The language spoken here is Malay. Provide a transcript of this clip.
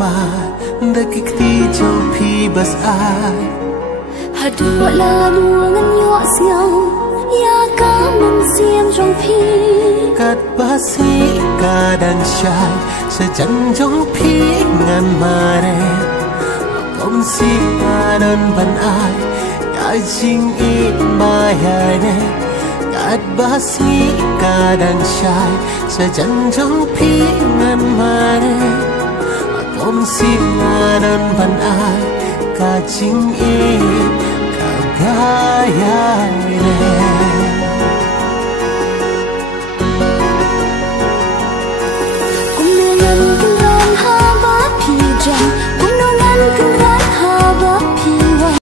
ma dakik ti châu phi bas ai hadu la nuangan yo siang ya ka man siam trong phi kat basi kadang syai sejan trong phi ngan mare kom si kanan ban ai ka jing i bayane kat basi kadang syai sejan trong phi ngan mare kom si kanan ban ai ka jing i